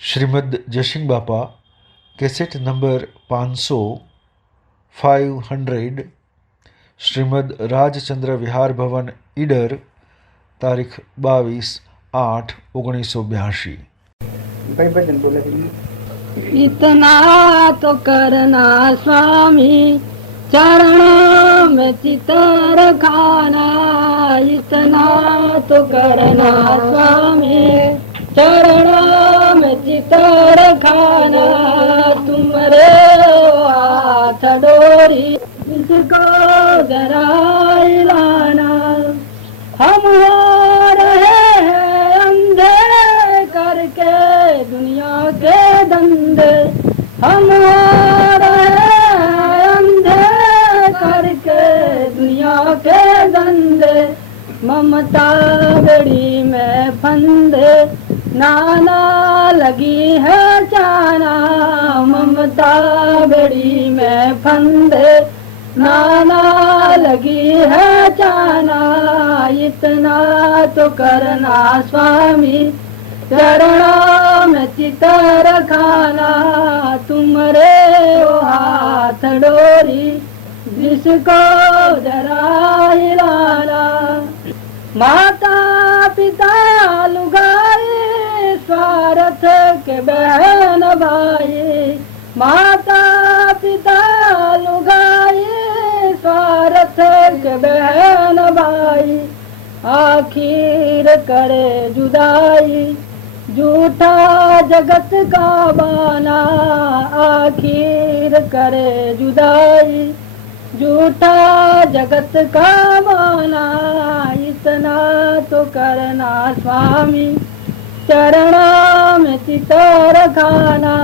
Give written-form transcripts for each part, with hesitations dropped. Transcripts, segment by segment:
श्रीमद जयसिंह बापा cassette number 500 Shrimad Rajchandra विहार भवन ईडर तारीख 22/8/1982। इतना तो करना स्वामी चरणों में चित्त रखाना, इतना तो करना स्वामी चरणों में चित्त रखाना। तुम्हारे हाथ डोरी इसको जरा हिलाना। हम हो रहे हैं अंधे करके दुनिया के धंधे, हम हो रहे हैं अंधे करके दुनिया के धंधे। ममता गड़ी में फंदे नाना लगी है जाना, ममता गड़ी में फंदे नाना लगी है जाना। इतना तो करना स्वामी चरणों में चित्त रखाना। तुम्हारे वो हाथ डोरी जिसको जरा हिलाना। माता पिता लुगाई स्वार्थ के बहन भाई, माता पिता लुगाई स्वार्थ के बहन भाई। आखिर करे जुदाई झूठा जगत का बाना, आखिर करे जुदाई झूठा जगत का बाना। इतना तो करना स्वामी चरणों में चित्त रखाना।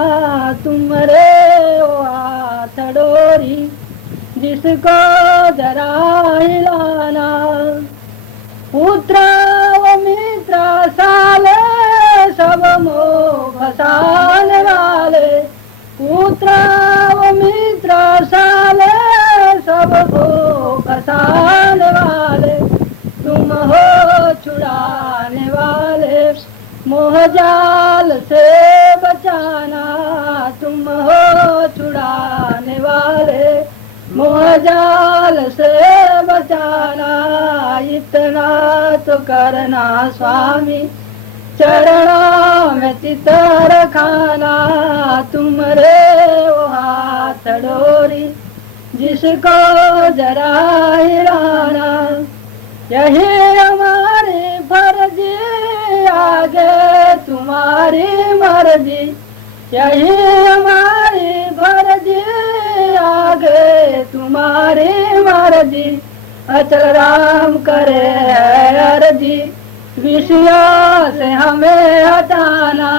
तुम्हारे वो हाथ डोरी जिसको जरा हिलाना। पुत्र व मित्र साले सब मोह फसाने वाले, पुत्र व मित्र साले सब मोह फसाने वाले। तुम हो छुड़ाने वाले मोह जाल से बचाना, तुम हो छुड़ाने वाले मोह जाल से बचाना। इतना तो करना स्वामी चरणों में चित्त रखाना। तुम्हारे वो हाथ डोरी जिसको जरा हिलाना। यही हमारी फर्जी आगे तुम्हारी मर्जी, यही हमारी फर्जी आगे तुम्हारी मर्जी। अचल राम करे अर्जी विषयों से हमें हटाना,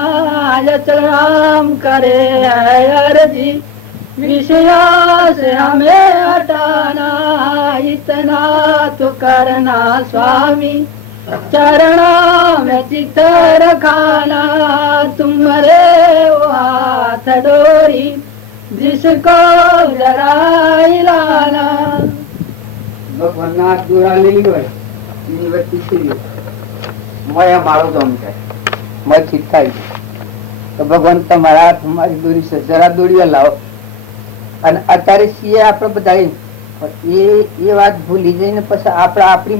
अचल राम करे अर्जी विषयों से हमें हटाना। इतना तो करना स्वामी चरणों में चित्त रखाना। तुम्हारे वो हाथ डोरी जिसको जरा हिलाना। भगवान हाथ जोड़ा नहीं हुआ मैं मारो तो हम मैं ठीक था तो भगवान તમારા હાથ મારી દોરી છે જરા દોરી લાવો। અને અત્યારે છીએ આપણે બધા એ વાત ભૂલી જઈને પછી આપણે આપણી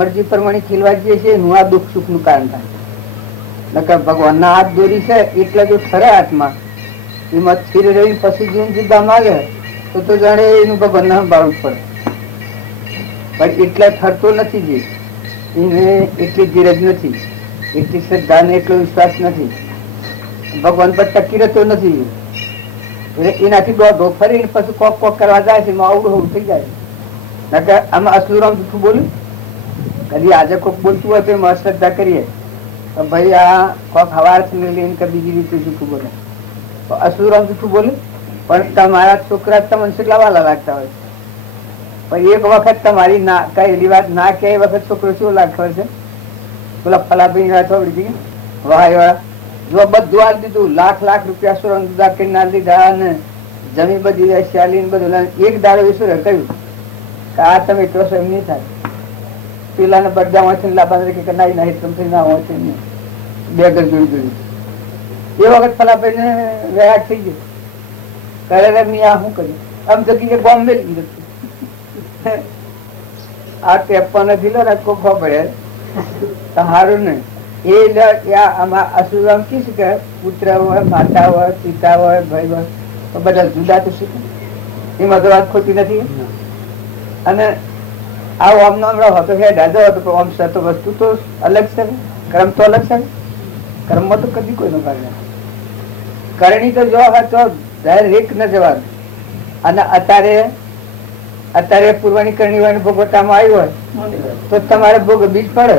મરજી પ્રમાણે ખીલવા જઈએ છીએ એનું આ દુઃખ સુખનું કારણ થાય। નકર ભગવાનના હાથ દોરી છે એટલે જો ઠરે હાથમાં એમાં સ્થિર રહીને પછી જીવન જીવવા માંગે તો જાણે એનું ભગવાનને સંભાળવું પડે, પણ એટલે ઠરતો નથી જે એને એટલી ધીરજ નથી, એટલી શ્રદ્ધા ને એટલો વિશ્વાસ નથી, ભગવાન પર ટકી રહેતો નથી। એનાથી દોઢો ફરીને પછી કોક કોક કરવા જાય છે એમાં અવડું અવડું થઈ જાય। નકર આમાં અસલું રામ જૂઠું બોલ્યું કદી આજે કોક બોલતું હોય તો એમાં અશ્રદ્ધા કરીએ તો ભાઈ આ કોક હવારથી લઈને કે બીજી રીતે જૂઠું બોલે તો અસલું રામ જૂઠું બોલે। પણ તમારા છોકરા તમને કેટલા વાલા લાગતા હોય છે, પણ એક વખત તમારી ના કહેલી વાત ના કહે એ વખત છોકરો શું લાગતો છે પેલા ફલાભાઈ વાત હોડી વાહ વાળા જો બધું આ દીધું લાખ લાખ રૂપિયા સુરંગ જુદા કરી ના દીધા અને જમી બધી શાલી બધું એક દાડો વિશે કહ્યું કે આ તમે એટલો એમ નહીં થાય પેલાને બધા વાંચીને લાભા કે ના ના તમે ના વાંચે બે ગર જોડી જોડી એ વખત ફલાભાઈ ને વૈરાગ થઈ ગયો. કરે મિયા શું કર્યું આમ જગી બોમ્બ મેળવી દીધું. આ ટેપો નથી લો ને કોખો પડે સારું ને. એ અસુરામ કી શીખે? પુત્ર હોય, માતા હોય, પિતા હોય, ભાઈ હોય, તો બધા જુદા તો શીખે. એમાં તો વાત ખોટી નથી. અને આવો આમ નામ રહો તો હે દાદો હતો આમ તો વસ્તુ તો અલગ છે, કર્મ તો અલગ છે. કર્મમાં તો કદી કોઈ નો ભાગ નથી. કરણી તો જો તો ડાયરેક્ટ ન જવાનું. અને અત્યારે પૂર્વની કરણી હોય ભોગવટામાં આવ્યું હોય તો તમારે ભોગ બીજ પડે.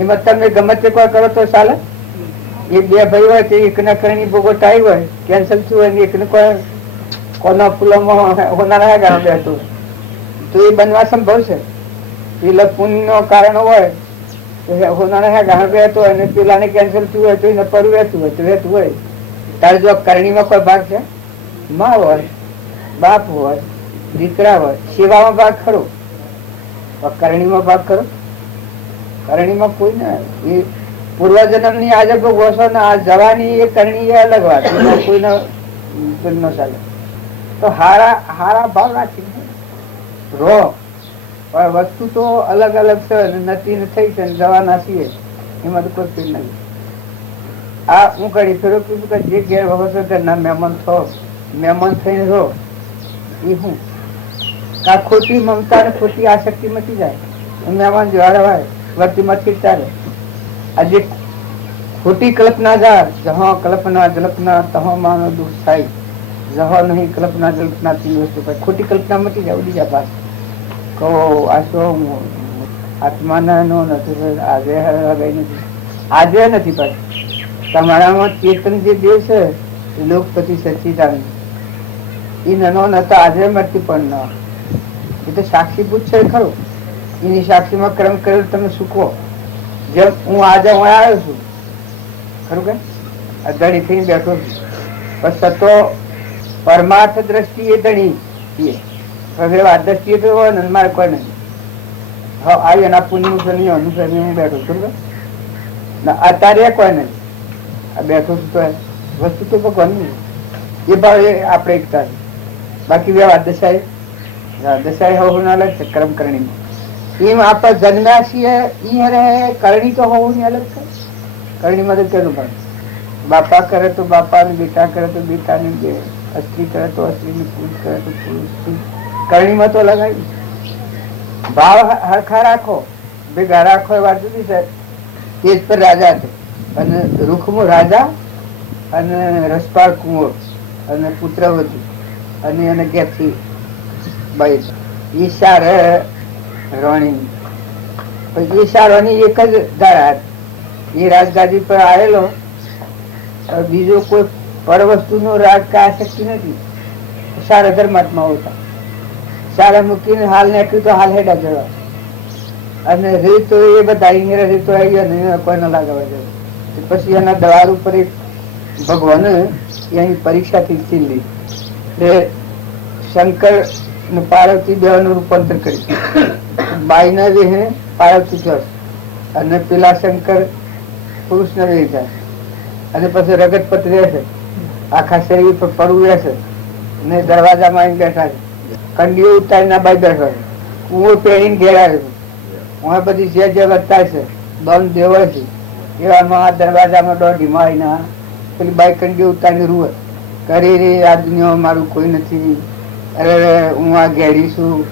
એમાં તમે ગમે તે કોઈ કરો તો ચાલે. એ બે ભાઈ હોય તો એકના કરણી ભોગવટા આવી હોય કેન્સલ થયું હોય, એકને કોઈ કોના ફૂલોમાં હોનારા ગામ બેઠું તો એ બનવા સંભવ છે. પેલા પુણ્ય નો કારણ હોય તો હોનારા ગામ બેઠો હોય અને પેલાને કેન્સલ થયું હોય તો એને પર વહેતું હોય તો વહેતું હોય. તારે જો કરણીમાં કોઈ ભાગ છે? માં હોય, બાપ હોય, દીકરા હોય, સેવામાં ભાગ ખરો, કરણીમાં ભાગ ખરો? કરણીમાં કોઈ ના. એ પૂર્વજન્મ ની આજે ભોગવશો ને આ જવાની એ કરણી એ અલગ વાત, કોઈને ન ચાલે. તો હારા ભાવ રાખી રો. પણ વસ્તુ તો અલગ અલગ છે, નથી ને થઈ છે, જવાના છીએ, એમાં તો કોઈ ફીલ નથી. આ હું કરી ફેરો કીધું કે જે ઘેર ભગવશો તેના મહેમાન થો, મહેમાન થઈને રહો. એ હું આ ખોટી મમતા ને ખોટી આસક્તિ મટી જાય. મહેમાન જવાડા હોય વર્તી મથી ચાલે. આજે ખોટી કલ્પના જા જહો કલ્પના જલ્પના તહો માનો દુઃખ થાય, જહો નહીં કલ્પના જલ્પના तीन वस्तु पर ખોટી કલ્પના મટી જાય. ઉડી જાય પાસ કહો આ શું આત્માના નો નથી, આજે નથી પણ તમારામાં ચેતન જે દેવ છે લોકપતિ સચ્ચિદાનંદ એ નાનો નતો આજે મળતી પણ એ તો સાક્ષીભૂત છે ખરું. એની સાક્ષીમાં કર્મ કરેલું તમે સુખવો. જેમ હું આજે હું આવ્યો છું ખરું કે ધણી થઈને બેઠો છું, પણ તો પરમાર્થ દ્રષ્ટિએ ધણી છીએ, દ્રષ્ટિએ તો હોય ને મારે કોઈ નહીં. હા આવી એના પુણ્ય અનુસરી હું બેઠો છું ને અત્યારે કોઈ નહીં. આ બેઠો છું તો વસ્તુ તો ભગવાન એ ભાવ એ આપણે એકતા. બાકી વ્યવહાર દશાએ હોવું અલગ છે કર્મ કરણીમાં. એમ આપણે જન્મ્યા છીએ કરણી તો હોવું ની અલગ છે. કરણીમાં તો કેવું ભાગ બાપા કરે તો બાપા ને બેટા કરે તો બેટા ને બે, સ્ત્રી કરે તો સ્ત્રી ને પુરુષ કરે તો પુરુષ. કરણીમાં તો લગાવી ભાવ હરખા રાખો, ભેગા રાખો એ વાત જુદી છે. તેજ પર રાજા છે અને રૂખમો રાજા અને રસપાળ કુંવર અને પુત્રવધુ અને એને ઘેરથી બાઈ ઈશાર રાણી. ઈશારોની એક જ ધારા એ રાજગાદી પર આવેલો, બીજો કોઈ પર વસ્તુ નો રાગ કે આસક્તિ નથી. સારા ધર્માત્મા હોતા સારા મૂકીને હાલ નાખ્યું તો હાલ હેડા જવા. અને રીતો એ બધા રીતો આવી ગયા કોઈને લાગવા જવા. પછી એના દ્વાર ઉપર એક ભગવાન એની પરીક્ષાથી ચીલી શંકર ને પાર્વતી બે નું રૂપાંતર કર્યું. બાઈ ના દેહ પાર્વતી જશ અને પેલા શંકર પુરુષ ના દેહ જાય. અને પછી રગતપત રહેશે, આખા શરીર પર પડવું રહેશે ને દરવાજામાં આવીને બેઠા છે. કંડીઓ ઉતારીને બાઈ બેઠો છે, કુંવર પહેરીને ઘેર આવે છે. હું બધી જે વધતા છે દોન દેવળ છે એવામાં આ દરવાજામાં દોઢી મારીને પેલી બાઈ કંડીઓ ઉતારીને રૂવે કરી રે આ દુનિયામાં મારું કોઈ નથી, અરે હું આ ઘેરી છું,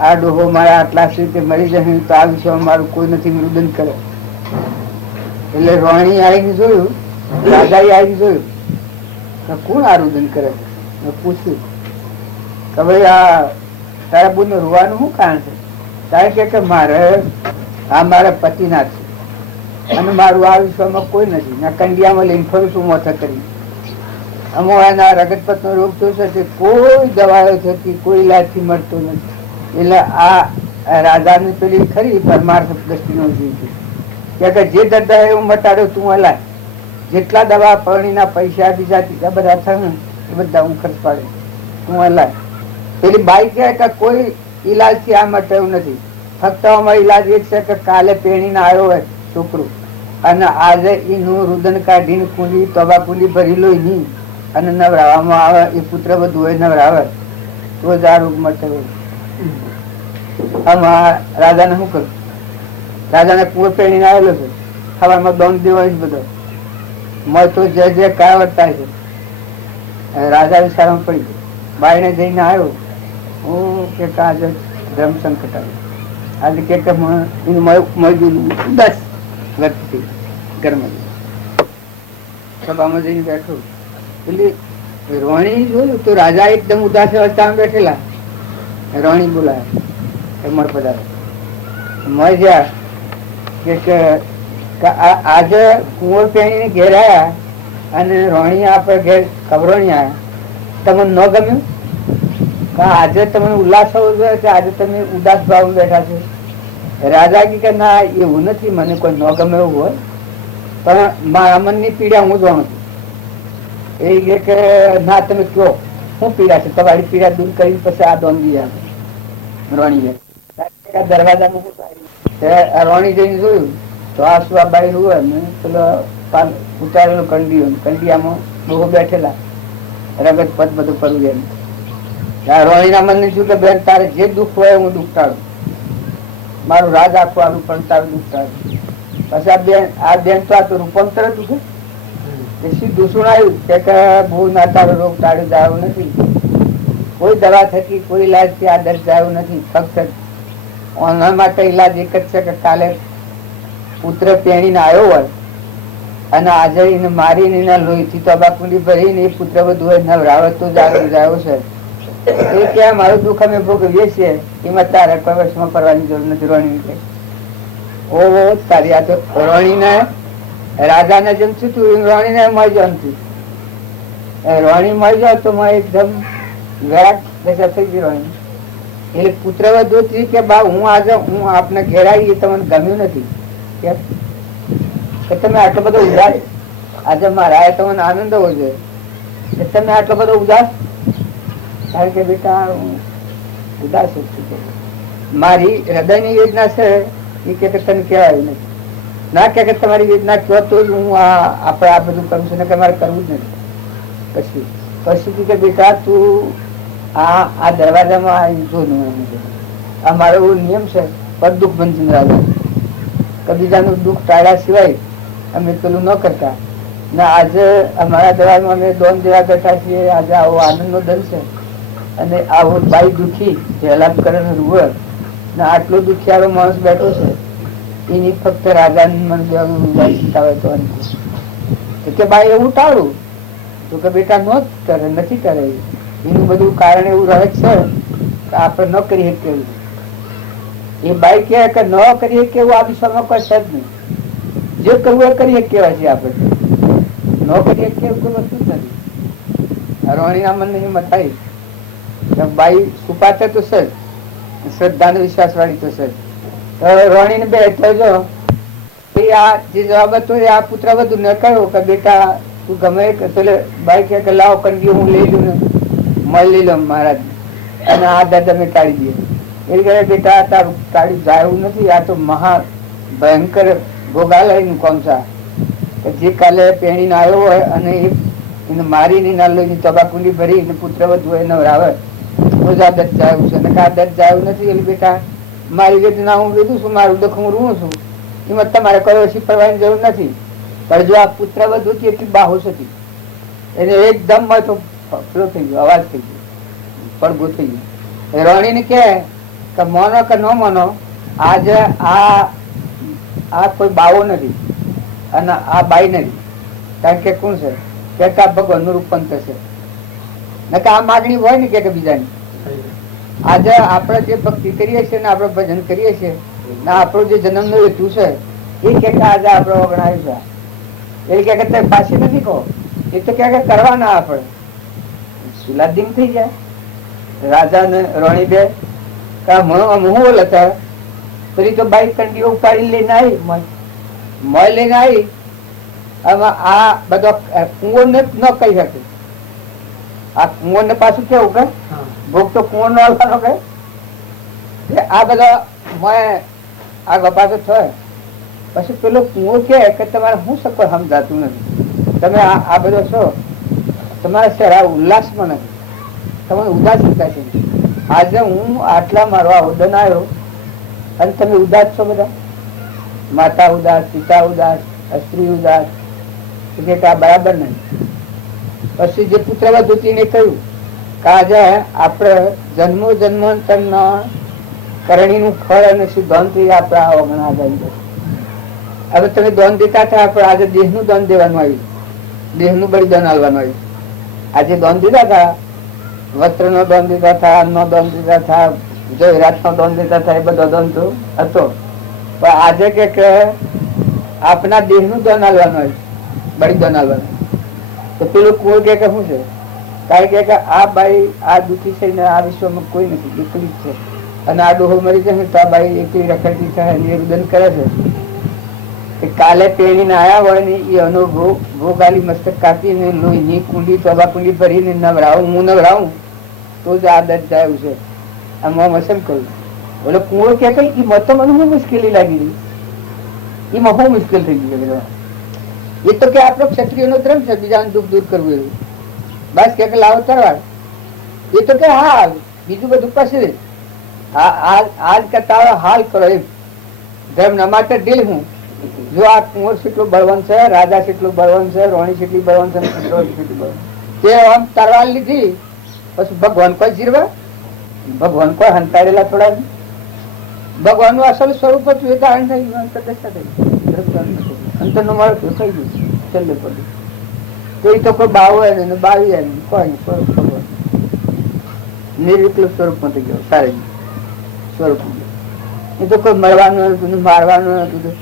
આ ડોહો મારા આટલા રીતે મરી જશે તો આ વિષયમાં મારું કોઈ નથી, મૃદન કરે. એટલે રોહિણી આવીને જોયું, રાજાએ આવીને જોયું કોણ આ રુદન કરે છે. પૂછ્યું કે ભાઈ આ તારા બુન રોવાનું શું કારણ છે? તારે કે મારે આ મારા પતિના છે અને મારું આ વિશ્વમાં કોઈ નથી. ના કંડિયામાં લઈને ફરું છું મોથા કરી. અમો એના રગતપત નો રોગ થયો છે, કોઈ દવાઓ થતી, કોઈ ઇલાજ થી મળતો નથી. એટલે આ રાજા ની પેલી ખરી પરમાર્થ દ્રષ્ટિ નો જીવ કે જે દર્દા એવું મટાડ્યો તું હલાય, જેટલા દવા પરણીના પૈસા બીજા ત્રીજા બધા થાય એ બધા હું ખર્ચ પાડે તું હલાય. પેલી બાઈ કહે કે કોઈ ઈલાજ થી આ મટાયું નથી, ફક્ત અમારો ઈલાજ એ છે કે કાલે પેણીને આવ્યો હોય છોકરું અને આજે એનું રુદન કાઢીને કુંડી તોબા કુંડી ભરી લો એની અને નવરાવામાં આવે, એ પુત્ર બધું હોય નવરાવે તો જ આ રોગ મટે. આમાં રાજાને શું કરું? રાજાને કુંવર પહેરીને આવેલો છે, સવારમાં દોન દેવાય બધો મય તો જે જે કાવડતા છે. રાજા વિચારમાં પડી ગયો, બાઈને જઈને આવ્યો, હું કે આજે ધર્મ સંકટ આવ્યું, આજે કે ઉદાસ વ્યક્તિ ઘરમાં સભામાં જઈને બેઠો. એટલે રોણી જોયું તો રાજા એકદમ ઉદાસ અવસ્થામાં બેઠેલા. રોણી બોલાય મર પધારે મય જ્યાં કે આજે કુંવર પહેરીને ઘેર આવ્યા અને રોણી આપણે ઘેર ખબરોણી આવ્યા, તમને ન ગમ્યું? આજે તમને ઉલ્લાસ થવો જોઈએ કે આજે તમે ઉદાસ ભાવ બેઠા છો? રાજા કે ના એવું નથી, મને કોઈ ન ગમે એવું હોય, પણ મારા મનની પીડા હું જાણું છું. એ કે ના તમે કહો શું પીડા છે, તમારી પીડા દૂર કરીને પછી આ દોંધી રોણી દરવાજાનું રોણી જઈને જોયું તો આ શું આ બાઈ હોય ને પેલો ઉતારેલું કંડિયામાં બહુ બેઠેલા રગત પદ બધું પડવું એમ. રોણીના મનને શું કે બેન તારે જે દુઃખ હોય હું દુઃખ ટાળું, મારું રાજ આખું આવું પણ તારું દુઃખ ટાળું. પછી આ બેન તો આ તો રૂપાંતર હતું કે સીધું સુણાયું કે બહુ ના તારો રોગ ટાળ્યો જાવ નથી, કોઈ દવા થકી કોઈ ઈલાજ થી આ દર્દ જાવ નથી, ફક્ત ઓના માટે ઈલાજ એક જ છે કે કાલે પુત્ર પહેરીને આવ્યો હોય અને આજે એને મારીને એના લોહીથી તબાકુલી ભરીને એ પુત્ર બધું હોય નવરાવે તો જાવ છે. એ કે મારું દુઃખ અમે ભોગવીએ છીએ, એમાં તારે કોઈ વર્ષમાં કરવાની જરૂર નથી. રોણી કે ઓ તારી આ તો રોણીને રાજાને જેમ થયું રોણીને મળી જવાનું. રોણી મળી જાવ તો એકદમ વિરાટ દશા થઈ ગઈ રોણી. એટલે પુત્ર વધુ કે બા હું આજે હું આપને ઘેરાઈ એ તમને ગમ્યું નથી કે તમે આટલો બધો ઉદાસ, આજે મારા તમને આનંદ હોવો જોઈએ, તમે આટલો બધો ઉદાસ? કારણ કે બેટા હું ઉદાસ છું, મારી હૃદયની વેદના છે એ કે તને કહેવાય નથી, ના કે તમારી વેદના કહો તો હું આપણે આ બધું કરું છું ને કે મારે કરવું જ નથી. પછી કે બેટા તું આ દરવાજામાં જો આ મારો નિયમ છે, પણ દુઃખ બંધ રાજા કે બીજાનું દુઃખ ટાળ્યા સિવાય અમે પેલું ન કરતા ને. આજે અમારા દરવાજામાં અમે દોન દેવા બેઠા છીએ, આજે આવો આનંદ નો દન છે અને આવો બાઈ દુઃખી જલાપ કરે રૂવર ને આટલો દુખિયારો માણસ બેઠો છે, એની ફક્ત રાજાને મન ચિંતા તો કે ભાઈ એવું ટાળું તો કે બેટા ન કરે, નથી કરે. એનું બધું કારણ એવું રહે છે કે આપણે ન કરી શકીએ. એ બાઈ કે ન કરીએ કેવું આ વિશ્વમાં કોઈ છે જ નહીં, જે કરવું એ કરીએ કેવા છે આપણે, ન કરીએ કેવું કોઈ વસ્તુ જ નથી. રોણીના મનને હિંમત થઈ, બાઈ છુપાતે તો છે, શ્રદ્ધા નો વિશ્વાસ વાળી તો છે. રોણી ને બે થયો આ જે જવાબ હતો આ પુત્ર બધું ને કહ્યું કે બેટા તું ગમે પેલે બાઈ કે લાવો કંડી હું લઈ લઉં ને મળી લઈ લો મહારાજ અને આ દર્દ અમે કાઢી દઈએ. એ કહે બેટા તારું કાઢી જાય એવું નથી, આ તો મહા ભયંકર ભોગાલય નું કોમ છે. જે કાલે પહેરીને આવ્યો હોય અને એને મારીને ના લઈને તબાકુંડી ભરી પુત્ર બધું હોય નવરાવે તો જ આ દર્દ જાયું છે, આ દર્દ જાયું નથી. એટલે બેટા મારી વેદના હું લીધું છું, મારું દુઃખ હું રૂણું છું, એમાં તમારે કોઈ ઓછી પડવાની જરૂર નથી. પણ જો આ પુત્ર વધુ હતી એટલી બાહોશ હતી, એને એકદમ તો પેલો થઈ ગયો, અવાજ થઈ ગયો, પડઘો થઈ ગયો. રોણીને કે મોનો કે ન મોનો, આજે આ કોઈ બાવો નથી અને આ બાઈ નથી. કારણ કે કોણ છે કે ભગવાન નું રૂપાંતર છે, નકે આ માગણી હોય ને કે બીજાની. આજે આપણે જે ભક્તિ કરીએ છીએ ને આપણે ભજન કરીએ છીએ ને આપણો જે જન્મ નો હેતુ છે એ કે આજે આપણે ઓગણાયું છે, એ કે પાછી નથી કહો, એ તો કે કરવાના આપણે સુલાદીન થઈ જાય. રાજા ને રોણી બે હું હતા પછી તો બાઈક કંડીઓ ઉપાડી લઈને આવી, મળ લઈને આવી. આમાં આ બધો કુંવર ને ન કહી શકે, આ કુંવર ને પાછું કેવું કે ભોગ તો કુંવર નો આવવાનો કે આ બધા આ પાછો છે પછી પેલો કુંવો કે તમારે શું સફળ સમજાતું નથી, તમે આ બધો છો તમારા શહેર ઉલ્લાસમાં નથી, તમે ઉદાસીનતા છે. આજે હું આટલા મારો આવદન આવ્યો અને તમે ઉદાસ છો બધા, માતા ઉદાસ, પિતા ઉદાસ, સ્ત્રી ઉદાસ, કે આ બરાબર નહીં. પછી જે પુત્રવધૂતીને કહ્યું કે આજે આપણે જન્મો જન્માંતરના કરણીનું ફળ અને સિદ્ધાંત આપણે આવા હવે તમે દાન દેતા હતા, આપણે આજે દેહનું દાન દેવાનું આવ્યું, દેહનું બલિદાન આવવાનું આવ્યું. આજે દાન દીધા હતા, વસ્ત્ર નો દાન દીધા હતા, અન્ન નો દાન દીધા હતા, જયરાત નો દાન દીધા હતા, એ બધો દાન તો હતો. પણ આજે કે આપના દેહ નું દાન આવવાનું આવ્યું, બલિદાન આવવાનું. તો પેલું કુંવર કે શું છે, કારણ કે આ બાઈ આ દુઃખી છે ને આ વિશ્વમાં કોઈ નથી, એકલી જ છે. અને આ ડોહો મરી જશે તો આ બાઈ એકલી રખડતી થાય, નિવેદન કરે છે કે કાલે પેણીને આયા હોય ને એ અનુભવ ભોગાલી મસ્તક કાપીને લોહીની કુંડી તોબા કુંડી ભરીને નવરાવું, હું નવરાવું તો જ આદત જાય છે. આમાં મસમ કહ્યું બોલો કુંવર કે કઈ મતો મને શું મુશ્કેલી લાગી રહી, એમાં શું મુશ્કેલ થઈ ગયું. એ તો કે આપણો ક્ષત્રિય નો ધર્મ છે બીજાનું દુઃખ દૂર કરવું એવું, બસ કે લાવો તરવાર. એ તો કે હાલ બીજું બધું પછી આજ કરતા હાલ કરો એમ ધર્મ ના માટે દિલ હું. જો આ કુંવર કેટલું બળવાન છે, રાજા કેટલું બળવાન છે, રોણી કેટલી બળવાન છે, તે આમ તરવાર લીધી પછી ભગવાન કોઈ જીરવા, ભગવાન કોઈ હંતાડેલા થોડા, ભગવાન નું અસલ સ્વરૂપ જ એ ધારણ થઈ ગયું, અંતર નું માળખું થઈ ગયું છેલ્લે પડ્યું. તો એ તો કોઈ બાવ ને બાવી કોઈ સ્વરૂપ નિર્વિકલ્પ સ્વરૂપ માં થઈ ગયો, સારી સ્વરૂપ. એ તો કોઈ મળવાનું હતું, મારવાનું હતું,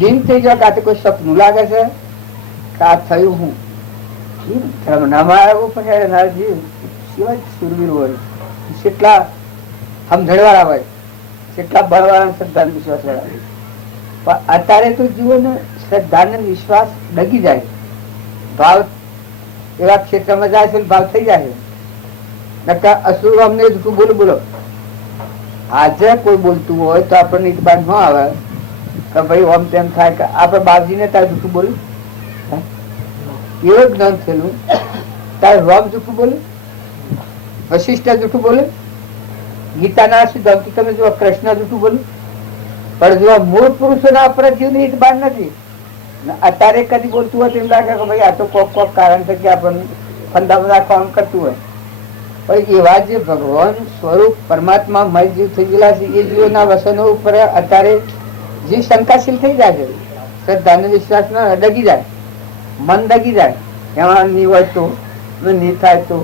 દિન થઈ જાય. કાતે કોઈ સપનું લાગે છે કે આ થયું હું ના મારવું પછી સિવાય સુરવીર હોય, કેટલા સમજણવાળા હોય, કેટલા બળવાળા શ્રદ્ધા વિશ્વાસ વાળા. પણ અત્યારે તો જીવો ને શ્રદ્ધા ને વિશ્વાસ ડગી જાય, ભાવ એવા ક્ષેત્રમાં જાય છે, ભાવ થઈ જાય છે. અસુર અમને જૂઠું બોલો બોલો, આજે કોઈ બોલતું હોય તો આપણને ઇતબાર ન આવે કે ભાઈ ઓમ તેમ થાય કે આપડે બાપજી ને તારે જૂઠું બોલું, એવું જ્ઞાન થયેલું તારે રોમ જૂઠું બોલે, વશિષ્ઠ જૂઠું બોલે, ગીતાના સિદ્ધાંત તમે જો કૃષ્ણ જૂઠું બોલે. પણ જો મૂળ પુરુષો ના આપણા જીવની ઇતબાર નથી. અત્યારે કદી બોલતું હોય એમ લાગે કે ભાઈ આ તો કોક કોક કારણ છે કે આપણને ફંદામાં રાખવાનું કરતું હોય. પણ એવા જે ભગવાન સ્વરૂપ પરમાત્મા મય જીવ થઈ ગયેલા છે એ જીવોના વસનો ઉપર અત્યારે જીવ શંકાશીલ થઈ જાય છે, શ્રદ્ધા વિશ્વાસ ના ડગી જાય, મન ડગી જાય. એમાં ની હોય તો ની થાય તો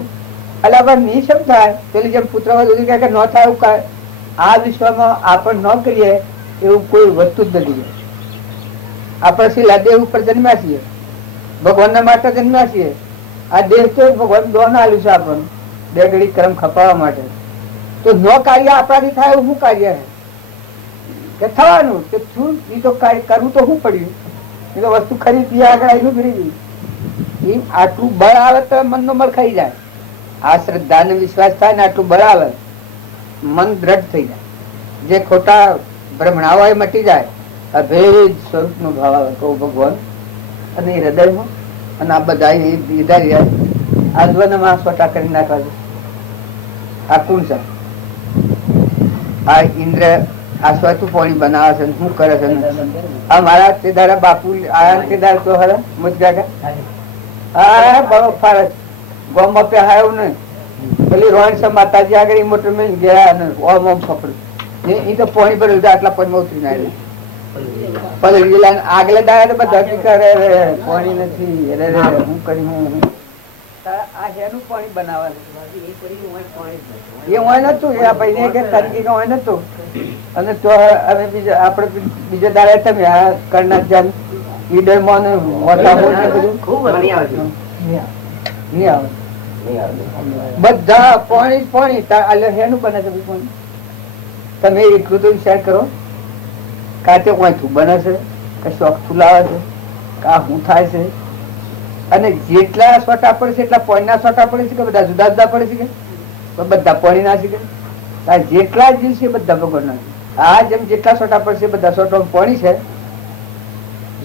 અલા ની શમ થાય. પેલી જેમ પુત્ર ન થાય એવું કાય આ વિશ્વમાં આપણે ન કરીએ એવું કોઈ વસ્તુ જ નથી. આપણે શીલા દેહ ઉપર જન્મ્યા છીએ, ભગવાનના માટે જન્મ્યા છીએ. આ દેહ તો ભગવાન દોન આલ્યું છે આપણને બે ઘડી કર્મ ખપાવવા માટે. તો ન કાર્ય આપણાથી થાય એવું શું કાર્ય કે થવાનું કે શું? એ તો કરવું તો શું પડ્યું? એ તો વસ્તુ ખરીદી આગળ આવ્યું ફરી એમ. આટલું બળ આવે તો મનનો બળ ખાઈ જાય. આ શ્રદ્ધા ને વિશ્વાસ થાય ને આટલું બળ આવે, મન દ્રઢ થઈ જાય. જે ખોટા ભ્રમણા હોય મટી જાય. અભેદ સ્વરૂપ નો ભાવ આવે કહું ભગવાન અને હૃદયમાં. અને આ બધા આ દ્વંદમાં સ્વટા કરી નાખવા છે. આ કોણ છે? આ ઇન્દ્ર આ સ્વતું પાણી બનાવે છે, શું કરે છે? આ મારા તે દાડા બાપુ આયા તે દાડા તો હરે મુજગા હા બરો ફારસ ગોમાં પે આવ્યો ને પેલી રોહણ છે માતાજી આગળ મોટર મેં ગયા ને ઓમ ઓમ પકડ્યું એ તો પાણી ભરેલું આટલા પદમાં ઉતરી ના આગલે દાડા તો બધા પાણી નથી હું કરી હું આ હેનું પાણી બનાવવાનું એ હોય નતું. એ ભાઈ ને કે તરીકે હોય નતું. અને તો અમે બીજા આપડે બીજા દાડા તમે આ કરનાર જાન ઈડર માં બધા પાણી પાણી હેનું બને છે પાણી. તમે એટલું તો વિચાર કરો કાતે ઓછું બને છે કે શોખ ફૂલાવે છે કા શું થાય છે. અને જેટલા સોટા પડે છે એટલા પાણી ના સોટા પડે છે કે બધા જુદા જુદા પડે છે કે બધા પાણી ના છે કે જેટલા જીવ છે બધા ભગવાન ના. આ જેમ જેટલા સોટા પડશે બધા સોટા પાણી છે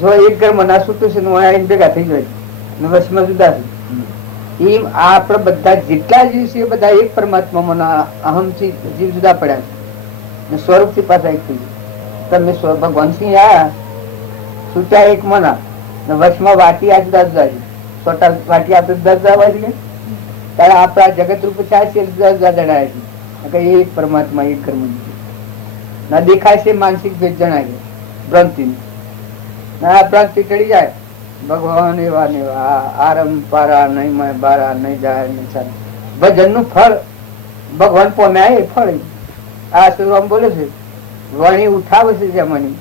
જો એક ઘરમાં ના છૂટું છે આવીને ભેગા થઈ જાય ને વશમાં જુદા છે. એમ આપડે બધા જેટલા જીવ છે એ બધા એક પરમાત્મા અહમ થી જીવ જુદા પડ્યા છે ને સ્વરૂપ થી પાછા એક થઈ ગયા. તમે ભગવાન સિંહ આયા છૂટ્યા એક મના ને વશમાં વાટી આ જુદા જુદા છે. છોટા વાટી આપડે જુદા જુદા હોય છે ત્યારે આપડા જગત રૂપ થાય છે જુદા જુદા જણાય છે. એક પરમાત્મા એક કર્મ ના દેખાય છે માનસિક ભેદ જણાય છે ભ્રાંતિ ના ભ્રાંતિ ચડી જાય ભગવાન એવા ને આરમ પારા નહીં બારા નહીં જાય નહીં ભજન નું ફળ ભગવાન પોમ્યા એ ફળ આ શું બોલે છે વણી ઉઠાવે છે જમાની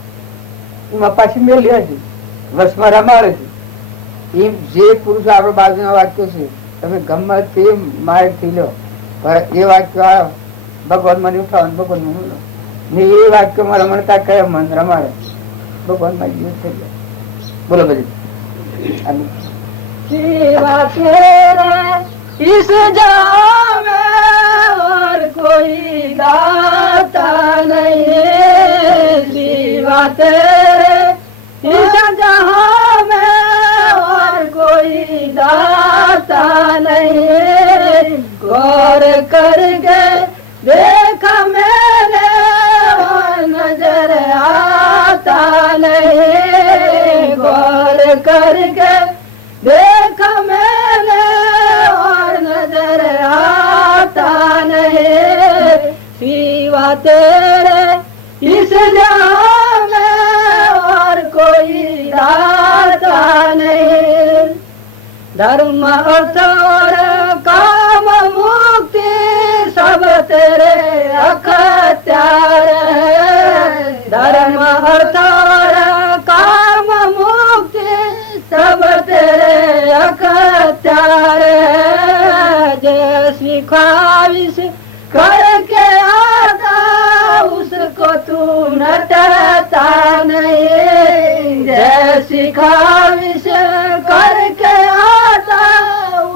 એમાં પાછી મેલી છે વસમાં રમાડે છે. એમ જે પુરુષ આપડે બાજુના વાક્યો છે તમે ગમે તે માર્ગ થી લો એ વાક્ય ભગવાન મને ઉઠાવે ભગવાન ને એ વાક્ય માં રમણતા કયા મન રમાડે ભગવાન માં જીવ થઈ જાય. બોલો બધી सिवा तेरे इस जहां में और कोई दाता नहीं. सिवा तेरे इस जहां में और कोई दाता नहीं. गौर करके देखा मैंने और नजर आता नहीं. गौर करके देखा मैंने और नजर आता नहीं. सिवा तेरे इस जहां में और कोई दाता नहीं. धर्म अर्थ और काम मुक्ति सब तेरे अख्तियार है. धर्म अर्थ और काम मुक्ति सब तेरे अख्तियार है. जैसी ख्वाहिश करके आता उसको तू नटता नहीं. जैसी ख्वाहिश करके आता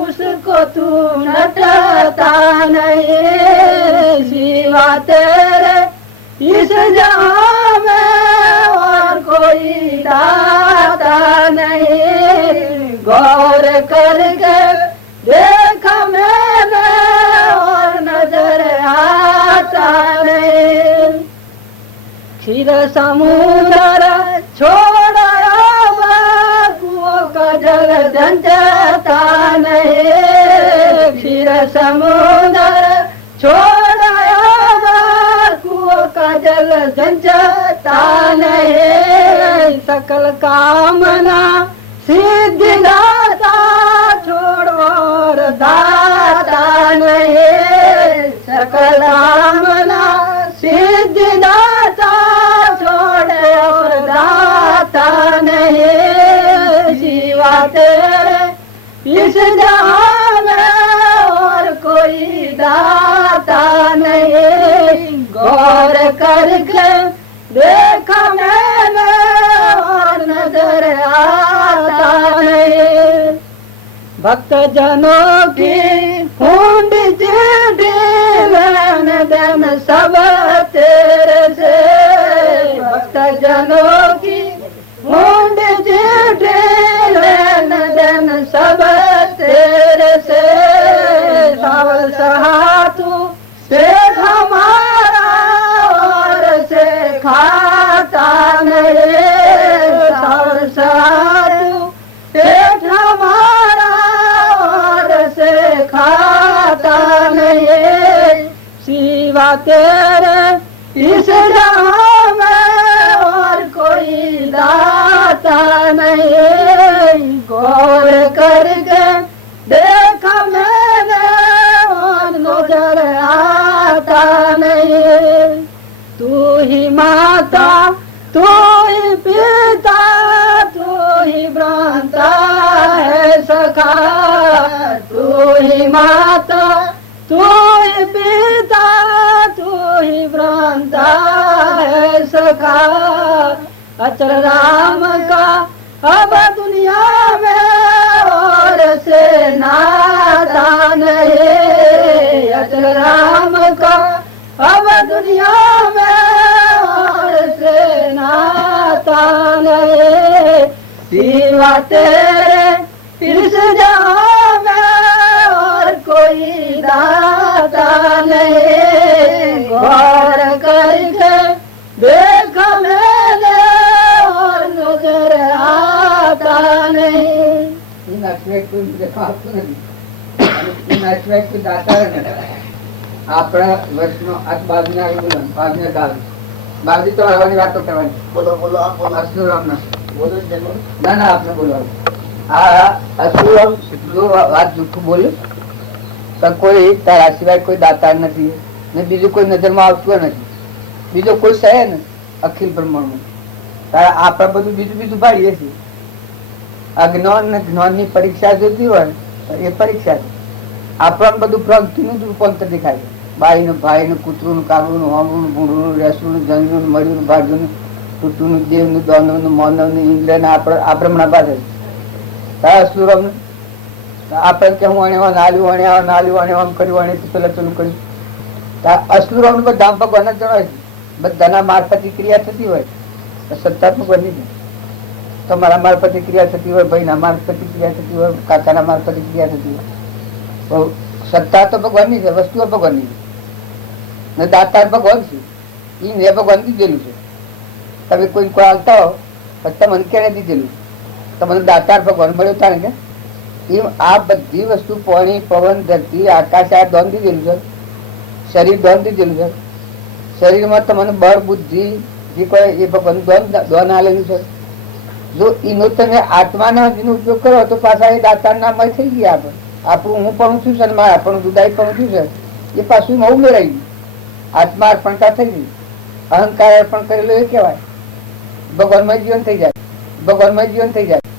उसको तू नटता नहीं. सिवा तेरे इस जहां में और कोई दाता नहीं. गौर करके देखा मैंने और नजर आता नहीं. क्षीर समुद्र छोड़ाया कुओं का जल झंझता नहीं. क्षीर समुद्र छोड़ाया कुओं का जल झंझता नहीं. सकल कामना सिद्धि दाता छोड़ो और दाता नहीं. सकल कामना सिद्धि दाता छोड़े और दाता नहीं. सिवा तेरे इस जहां में और कोई दाता नहीं. गौर करके देखा मैंने और नजर आता नहीं. भक्त जनों की हुंडी चिट्ठी लेन देन सब तेरे से. भक्त जनों की हुंडी चिट्ठी लेन देन सब तेरे से. सावल सहा तू सेठ हमारा और से खाता नहीं. सावल सहा तू सेठ हमारा और से खाता नहीं. सिवा तेरे इस जहां में और कोई दाता नहीं. गौर करके देखा मैंने और नजर आता नहीं. तू ही माता तू ही पिता तू ही भ्रांता है सखा. तू ही माता तू ही पिता तू ही भ्रांता है सखा. अचल राम का अब दुनिया में और से नाता नहीं. अचल राम का अब दुनिया में और से नाता नहीं. सिवा तेरे इस जहां में और कोई दाता नहीं गौर करके देख मैंने और नजर आता नहीं એના સિવાય કોઈ દેખા આપતું નથી અને એના સિવાય કોઈ દાતાર નથી. આપણા વર્ષનો આ બાજુના બોલો બાજુના દાલ બાજુ તો આવવાની વાતો કરવાની. બોલો બોલો આપ બોલો અસુરામના બોલો જન્મ ના ના આપને બોલવાનું. આ અસુરામ જો વાત જૂઠું બોલ્યું પણ કોઈ તારા સિવાય કોઈ દાતાર નથી ને બીજું કોઈ નજરમાં આવતું નથી, બીજો કોઈ છે ને અખિલ બ્રહ્માંડમાં. તારા આપણે બધું બીજું બીજું પાડીએ છીએ. અજ્ઞાન ને જ્ઞાન ની પરીક્ષા જોતી હોય તો એ પરીક્ષા છે. આપણને બધું પ્રગતિનું જ રૂપાંતર દેખાય છે. બાઈ ને ભાઈ ને કૂતરું નું કાબુ નું હોમું નું ભૂંડું નું રેસું નું જંગલું નું મળ્યું નું ભાજુ નું ટૂટું નું દેવ નું દાનવ નું માનવ નું ઇન્દ્ર ને આ બ્રહ્મણા પાસે સુરમ આપણે કે હું અણ્યા નાલ્યું આમ કર્યું અણે પેલા ચલું કર્યું. અસુરમ નું બધા ભગવાન જ જણાય છે. બધાના મારફત ક્રિયા થતી હોય તો સત્તા ભગવાન ની તમારા મારફતે ક્રિયા થતી હોય, ભાઈ ના મારફતે ક્રિયા થતી હોય, કાકાના મારફતે ક્રિયા થતી હોય. સત્તા તો ભગવાન ની છે, વસ્તુઓ ભગવાન ની છે, દાતાર ભગવાન છે. એ મેં ભગવાન દીધેલું છે. તમે કોઈ આવતા હો તમને ક્યારે દીધેલું તમને દાતાર ભગવાન મળ્યો તારે કે એમ આ બધી વસ્તુ પાણી પવન ધરતી આકાશ આ દોન દીધેલું છે. શરીર દોન દીધેલું છે. શરીરમાં તમને બળ બુદ્ધિ જે કોઈ એ ભગવાન દોન આલેલું છે. જો એનો તમે આત્માનો ઉપયોગ કરો તો પાછા એ દાતાર નામ થઈ ગયા. આપણું હું પણ છું છે, મારા પણ દુદાઈ પણ છું છે, એ પાછું નવું મેળવી ગયું. આત્મા અર્પણતા થઈ ગઈ, અહંકાર અર્પણ કરેલો એ કહેવાય. ભગવાનમાં જીવન થઈ જાય, ભગવાનમાં જીવન થઈ જાય.